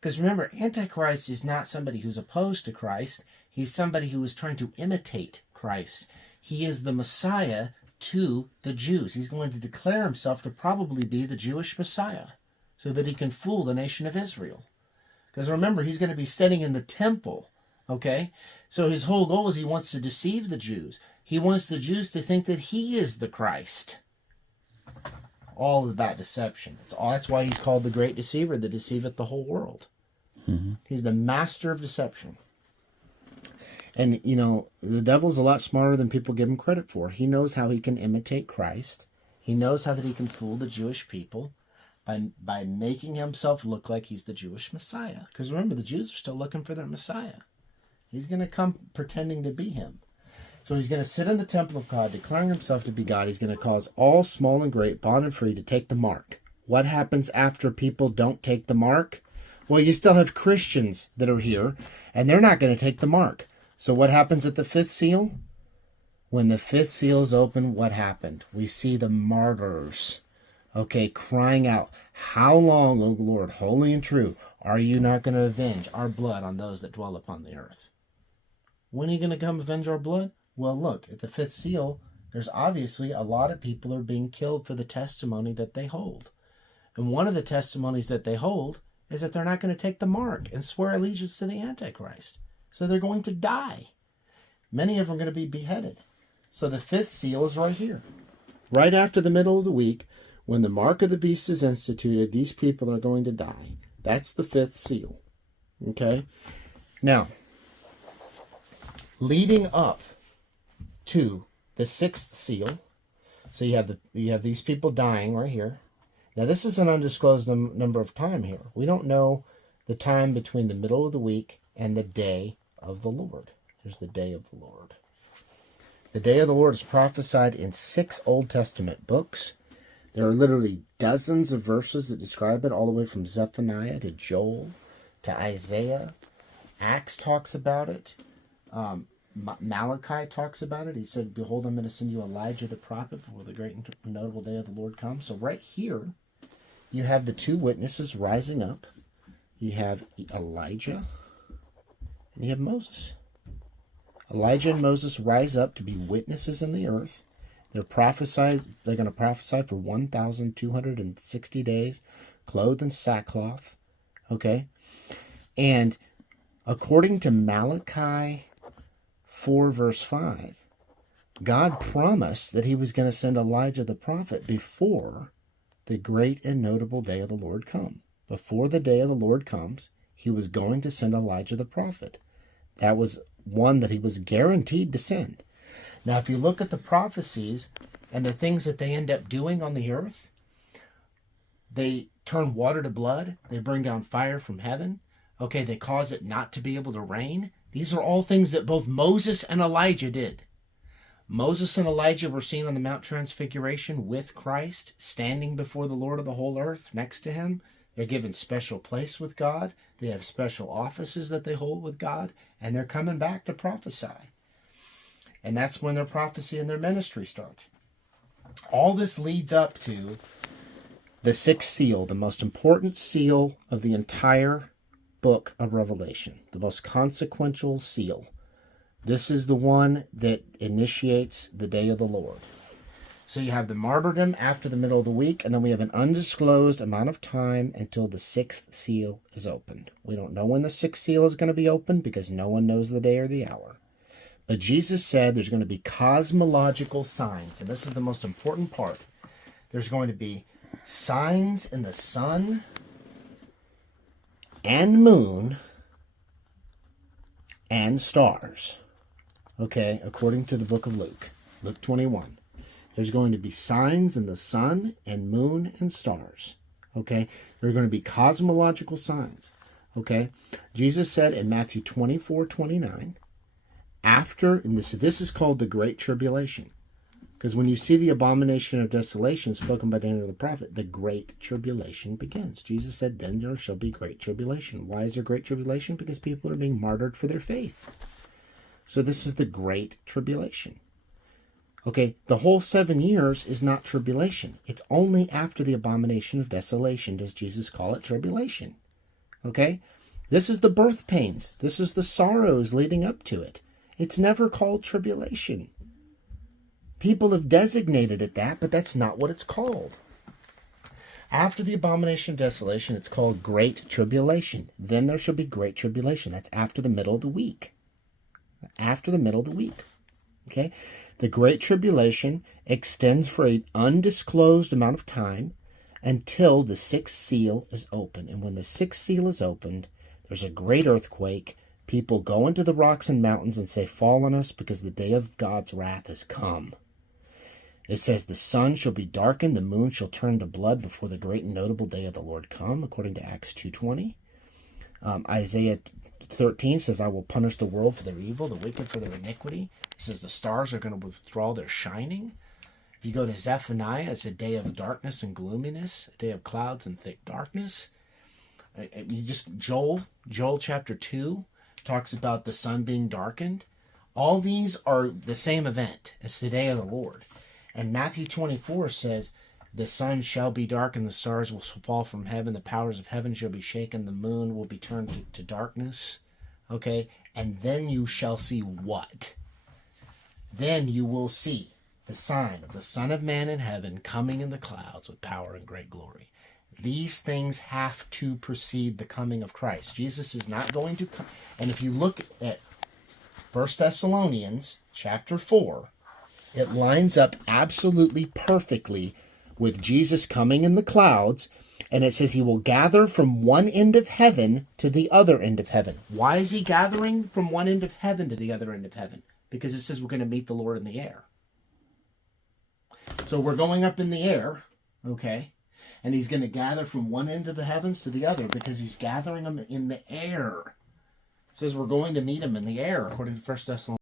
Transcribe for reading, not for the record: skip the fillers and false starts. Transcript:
Because remember, Antichrist is not somebody who's opposed to Christ. He's somebody who is trying to imitate Christ. He is the Messiah to the Jews. He's going to declare himself to probably be the Jewish Messiah so that he can fool the nation of Israel. Because remember, he's going to be sitting in the temple, okay? So his whole goal is he wants to deceive the Jews. He wants the Jews to think that he is the Christ. All about deception. That's why he's called the great deceiver, that deceiveth the whole world. Mm-hmm. He's the master of deception. And, you know, the devil's a lot smarter than people give him credit for. He knows how he can imitate Christ. He knows how that he can fool the Jewish people by making himself look like he's the Jewish Messiah. Because remember, the Jews are still looking for their Messiah. He's going to come pretending to be him. So he's going to sit in the temple of God, declaring himself to be God. He's going to cause all small and great, bond and free, to take the mark. What happens after people don't take the mark? Well, you still have Christians that are here, and they're not going to take the mark. So what happens at the fifth seal? When the fifth seal is open, what happened? We see the martyrs, okay, crying out, "How long, O Lord, holy and true, are you not going to avenge our blood on those that dwell upon the earth?" When are you going to come avenge our blood? Well, look, at the fifth seal, there's obviously a lot of people are being killed for the testimony that they hold. And one of the testimonies that they hold is that they're not going to take the mark and swear allegiance to the Antichrist. So they're going to die. Many of them are going to be beheaded. So the fifth seal is right here. Right after the middle of the week, when the mark of the beast is instituted, these people are going to die. That's the fifth seal. Okay? Now, leading up to the sixth seal, so you have these people dying right here. Now this is an undisclosed number of time here. We don't know the time between the middle of the week and the day of the Lord. Here's the day of the Lord. The day of the Lord is prophesied in 6 Old Testament books. There are literally dozens of verses that describe it, all the way from Zephaniah to Joel to Isaiah. Acts talks about it. Malachi talks about it. He said, "Behold, I'm going to send you Elijah the prophet before the great and notable day of the Lord comes." So right here, you have the 2 witnesses rising up. You have Elijah and you have Moses. Elijah and Moses rise up to be witnesses in the earth. They're going to prophesy for 1,260 days, clothed in sackcloth. Okay? And according to Malachi 4 verse 5, God promised that he was going to send Elijah the prophet before the great and notable day of the Lord come. Before the day of the Lord comes, he was going to send Elijah the prophet. That was one that he was guaranteed to send. Now, if you look at the prophecies and the things that they end up doing on the earth, they turn water to blood. They bring down fire from heaven. Okay, they cause it not to be able to rain. These are all things that both Moses and Elijah did. Moses and Elijah were seen on the Mount Transfiguration with Christ, standing before the Lord of the whole earth next to him. They're given special place with God. They have special offices that they hold with God. And they're coming back to prophesy. And that's when their prophecy and their ministry starts. All this leads up to the 6th seal, the most important seal of the entire book of Revelation, the most consequential seal. This is the one that initiates the day of the Lord. So you have the martyrdom after the middle of the week, and then we have an undisclosed amount of time until the 6th seal is opened. We don't know when the 6th seal is going to be opened because no one knows the day or the hour. But Jesus said there's going to be cosmological signs, and this is the most important part. There's going to be signs in the sun and moon and stars. Okay, according to the book of Luke, Luke 21. There's going to be signs in the sun and moon and stars. Okay, there are going to be cosmological signs. Okay, Jesus said in Matthew 24:29, and this is called the Great Tribulation. Because when you see the abomination of desolation spoken by Daniel the prophet, the Great Tribulation begins. Jesus said, then there shall be great tribulation. Why is there great tribulation? Because people are being martyred for their faith. So this is the Great Tribulation. Okay, the whole 7 years is not tribulation. It's only after the abomination of desolation does Jesus call it tribulation. Okay? This is the birth pains. This is the sorrows leading up to it. It's never called tribulation. People have designated it that, but that's not what it's called. After the abomination of desolation, it's called great tribulation. Then there shall be great tribulation. That's after the middle of the week. After the middle of the week. Okay? The great tribulation extends for an undisclosed amount of time until the sixth seal is opened. And when the sixth seal is opened, there's a great earthquake. People go into the rocks and mountains and say, "Fall on us, because the day of God's wrath has come." It says, "The sun shall be darkened, the moon shall turn to blood before the great and notable day of the Lord come," according to Acts 2:20. Isaiah 13 says, "I will punish the world for their evil, the wicked for their iniquity." It says the stars are going to withdraw their shining. If you go to Zephaniah, it's a day of darkness and gloominess, a day of clouds and thick darkness. Joel chapter 2 talks about the sun being darkened. All these are the same event. It's the day of the Lord. And Matthew 24 says, "The sun shall be darkened, the stars will fall from heaven, the powers of heaven shall be shaken, the moon will be turned to darkness." Okay? And then you shall see what? Then you will see the sign of the Son of Man in heaven coming in the clouds with power and great glory. These things have to precede the coming of Christ. Jesus is not going to come. And if you look at 1 Thessalonians chapter 4, it lines up absolutely perfectly with Jesus coming in the clouds. And it says he will gather from one end of heaven to the other end of heaven. Why is he gathering from one end of heaven to the other end of heaven? Because it says we're going to meet the Lord in the air. So we're going up in the air, okay? And he's going to gather from one end of the heavens to the other because he's gathering them in the air. It says we're going to meet him in the air, according to 1 Thessalonians.